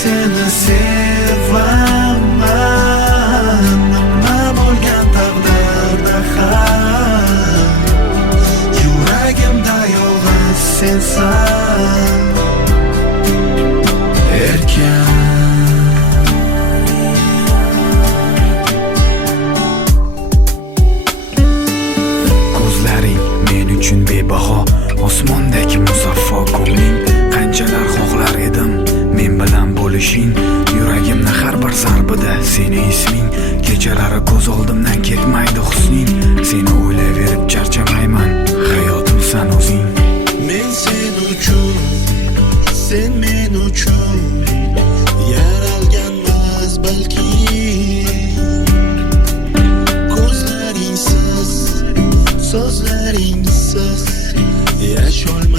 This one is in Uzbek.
seni sevaman. Nima bo'lgan taqdirda ham yuragimda yolg'iz sensan. Ko'zlaring men uchun bebaho, osmondagi musaffo ko'ngling. Qanchalar xohlar edim men bilan bo'lishing. Yuragimni har bir zarbida seni isming. Kechalari ko'z oldimdan ketmaydi husning. Seni o'ylayverib charchamayman, hayotimsan o'zing. Men sen uchun, sen men uchun yaralganmiz balki. Ko'zlaringsiz, so'zlaringsiz yasholmayman.